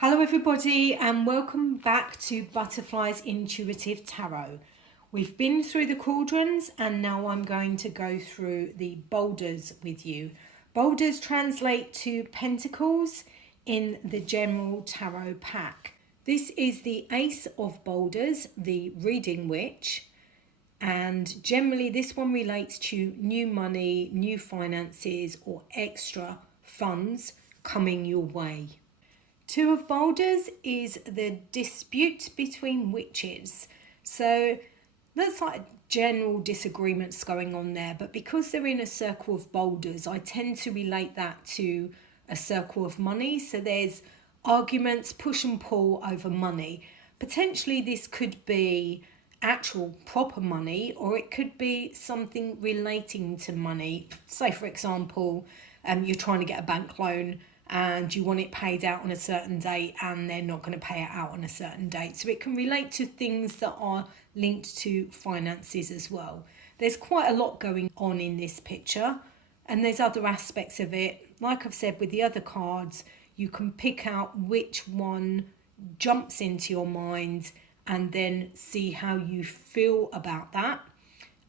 Hello everybody and welcome back to Butterfly's Intuitive Tarot. We've been through the cauldrons and now I'm going to go through the boulders with you. Boulders translate to pentacles in the general tarot pack. This is the Ace of Boulders, the reading witch, and generally this one relates to new money, new finances or extra funds coming your way. Two of Boulders is the dispute between witches. So that's like general disagreements going on there. But because they're in a circle of boulders, I tend to relate that to a circle of money. So there's arguments, push and pull over money. Potentially this could be actual proper money, or it could be something relating to money. Say, for example, you're trying to get a bank loan and you want it paid out on a certain date and they're not going to pay it out on a certain date. So it can relate to things that are linked to finances as well. There's quite a lot going on in this picture and there's other aspects of it. Like I've said with the other cards, you can pick out which one jumps into your mind and then see how you feel about that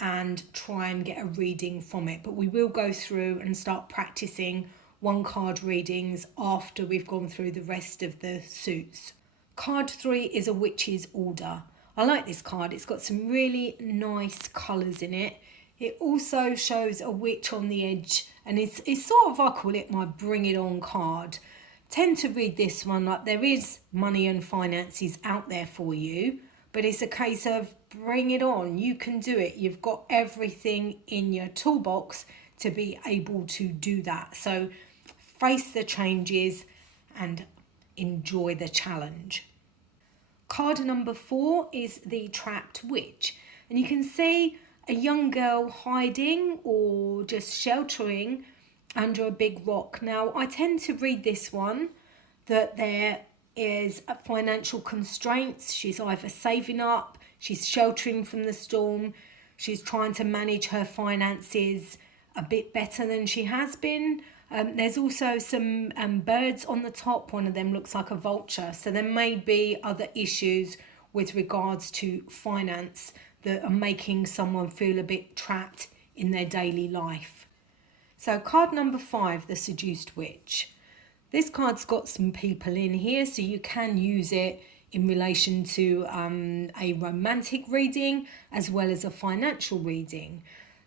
and try and get a reading from it. But we will go through and start practicing one card readings after we've gone through the rest of the suits. Card 3 is a witch's order. I like this card. It's got some really nice colours in it. It also shows a witch on the edge, and it's sort of, I call it my bring it on card. Tend to read this one like there is money and finances out there for you, but it's a case of bring it on. You can do it. You've got everything in your toolbox to be able to do that. So face the changes and enjoy the challenge. Card number 4 is the Trapped Witch. And you can see a young girl hiding or just sheltering under a big rock. Now, I tend to read this one that there is a financial constraints. She's either saving up, she's sheltering from the storm, she's trying to manage her finances a bit better than she has been. There's also some birds on the top. One of them looks like a vulture. So there may be other issues with regards to finance that are making someone feel a bit trapped in their daily life. So card number 5, the Seduced Witch. This card's got some people in here, so you can use it in relation to a romantic reading as well as a financial reading.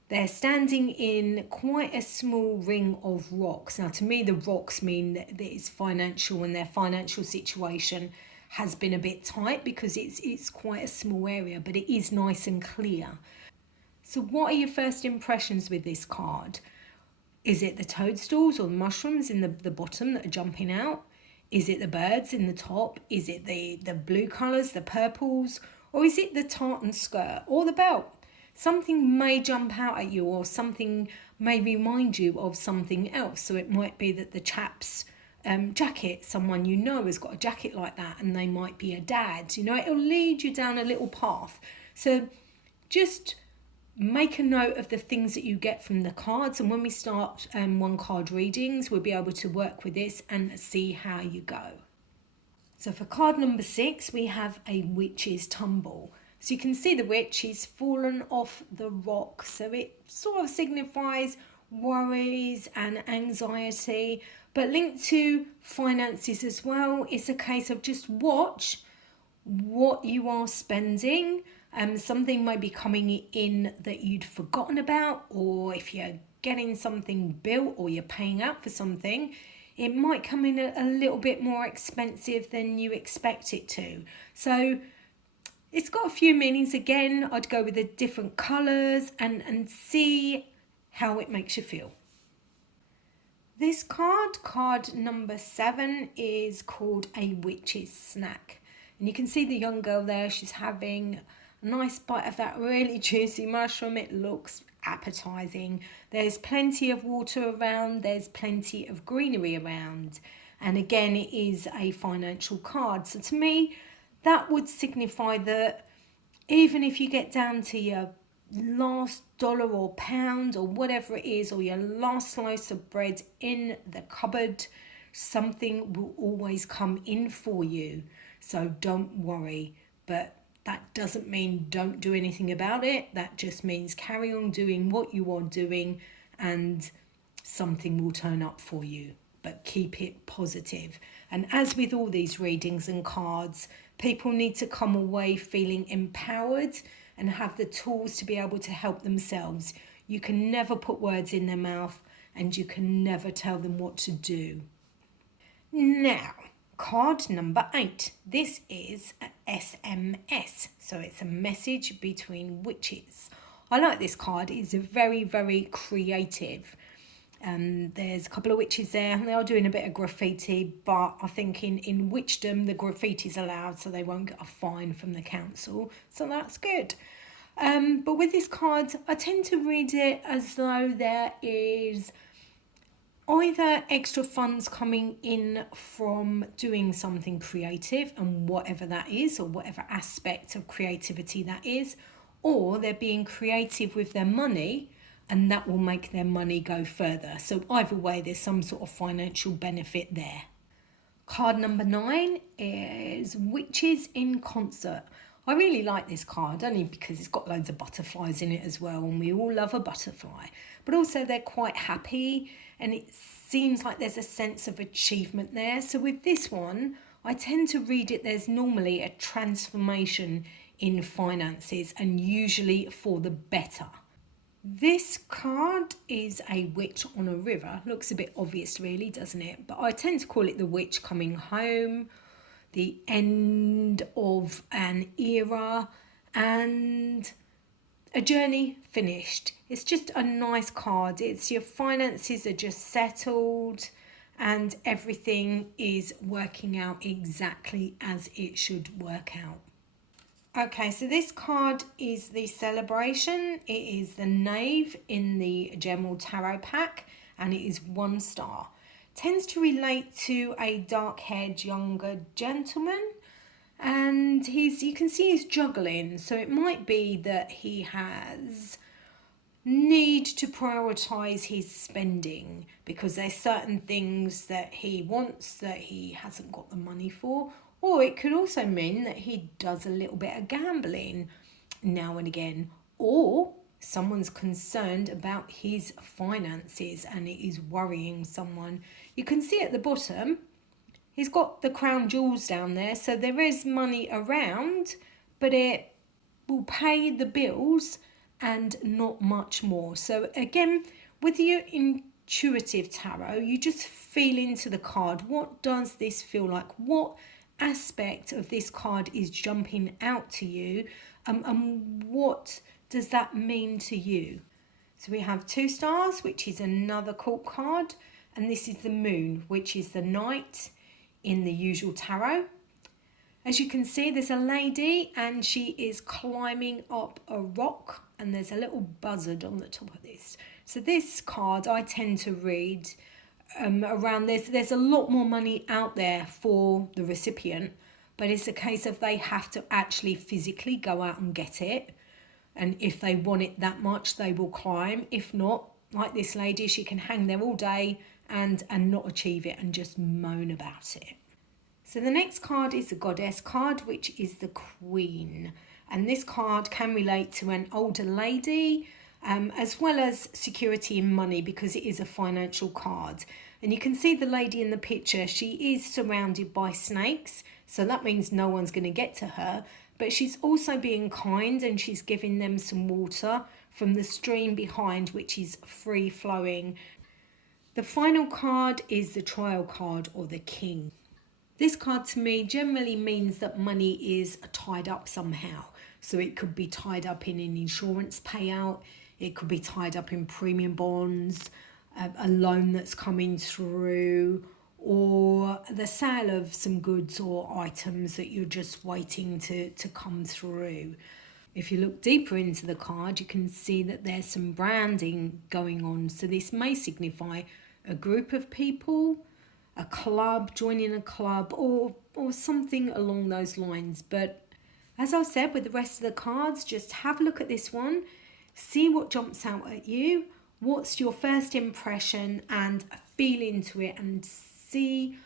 They're standing in quite a small ring of rocks. Now, to me, the rocks mean that it's financial and their financial situation has been a bit tight because it's quite a small area, but it is nice and clear. So what are your first impressions with this card? Is it the toadstools or the mushrooms in the bottom that are jumping out? Is it the birds in the top? Is it the blue colours, the purples? Or is it the tartan skirt or the belt? Something may jump out at you, or something may remind you of something else. So it might be that the chap's jacket, someone you know has got a jacket like that, and they might be a dad. You know, it'll lead you down a little path. So just make a note of the things that you get from the cards, and when we start one card readings, we'll be able to work with this and see how you go. So for card number 6, we have a witch's tumble. So you can see the witch, she's fallen off the rock. So it sort of signifies worries and anxiety, but linked to finances as well. It's a case of just watch what you are spending. Something might be coming in that you'd forgotten about, or if you're getting something built or you're paying out for something, it might come in a little bit more expensive than you expect it to. So it's got a few meanings. Again, I'd go with the different colours and see how it makes you feel. This card number 7, is called a witch's snack. And you can see the young girl there, she's having a nice bite of that really juicy mushroom. It looks appetizing. There's plenty of water around, there's plenty of greenery around. And again, it is a financial card. So to me, that would signify that even if you get down to your last dollar or pound or whatever it is, or your last slice of bread in the cupboard, Something will always come in for you. So don't worry. But that doesn't mean don't do anything about it. That just means carry on doing what you are doing and something will turn up for you. But keep it positive. And as with all these readings and cards, people need to come away feeling empowered and have the tools to be able to help themselves. You can never put words in their mouth and you can never tell them what to do. Now, card number 8. This is a SMS, so it's a message between witches. I like this card. It's very, very creative. There's a couple of witches there. They are doing a bit of graffiti, but I think in witchdom the graffiti's allowed, so they won't get a fine from the council. So that's good. But with this card, I tend to read it as though there is either extra funds coming in from doing something creative, and whatever that is, or whatever aspect of creativity that is, or they're being creative with their money and that will make their money go further. So either way, there's some sort of financial benefit there. Card number 9 is Witches in Concert. I really like this card, only because it's got loads of butterflies in it as well, and we all love a butterfly. But also they're quite happy, and it seems like there's a sense of achievement there. So with this one, I tend to read it, there's normally a transformation in finances, and usually for the better. This card is a witch on a river. Looks a bit obvious really, doesn't it? But I tend to call it the witch coming home, the end of an era, and a journey finished. It's just a nice card. It's your finances are just settled and everything is working out exactly as it should work out. Okay, so this card is the Celebration. It is the Knave in the General Tarot pack, and it is 1 star. Tends to relate to a dark-haired younger gentleman, and you can see he's juggling. So it might be that he has need to prioritise his spending because there's certain things that he wants that he hasn't got the money for. Or it could also mean that he does a little bit of gambling now and again. Or someone's concerned about his finances and it is worrying someone. You can see at the bottom, he's got the crown jewels down there. So there is money around, but it will pay the bills and not much more. So again, with your intuitive tarot, you just feel into the card. What does this feel like? What aspect of this card is jumping out to you, and what does that mean to you? So we have 2 stars, which is another court card, and this is the Moon, which is the Knight in the usual tarot. As you can see, there's a lady and she is climbing up a rock, and there's a little buzzard on the top of this. So this card I tend to read around this. There's a lot more money out there for the recipient, but it's a case of they have to actually physically go out and get it, and if they want it that much they will climb. If not, like this lady, she can hang there all day and not achieve it and just moan about it. So the next card is the Goddess card, which is the Queen, and this card can relate to an older lady, as well as security in money, because it is a financial card. And you can see the lady in the picture, she is surrounded by snakes, so that means no one's going to get to her, but she's also being kind and she's giving them some water from the stream behind, which is free flowing. The final card is the Trial card, or the King. This card to me generally means that money is tied up somehow. So it could be tied up in an insurance payout, it could be tied up in premium bonds, a loan that's coming through, or the sale of some goods or items that you're just waiting to come through. If you look deeper into the card, you can see that there's some branding going on. So this may signify a group of people, a club, joining a club, or something along those lines. But as I've said with the rest of the cards, just have a look at this one, see what jumps out at you, what's your first impression, and feel into it and see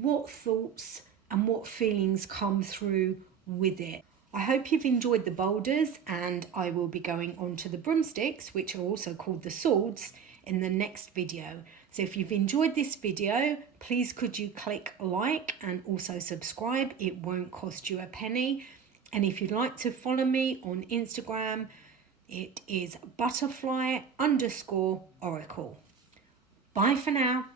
what thoughts and what feelings come through with it. I hope you've enjoyed the boulders, and I will be going on to the broomsticks, which are also called the swords, in the next video. So if you've enjoyed this video, please could you click like and also subscribe. It won't cost you a penny. And if you'd like to follow me on Instagram, it is butterfly_oracle. Bye for now.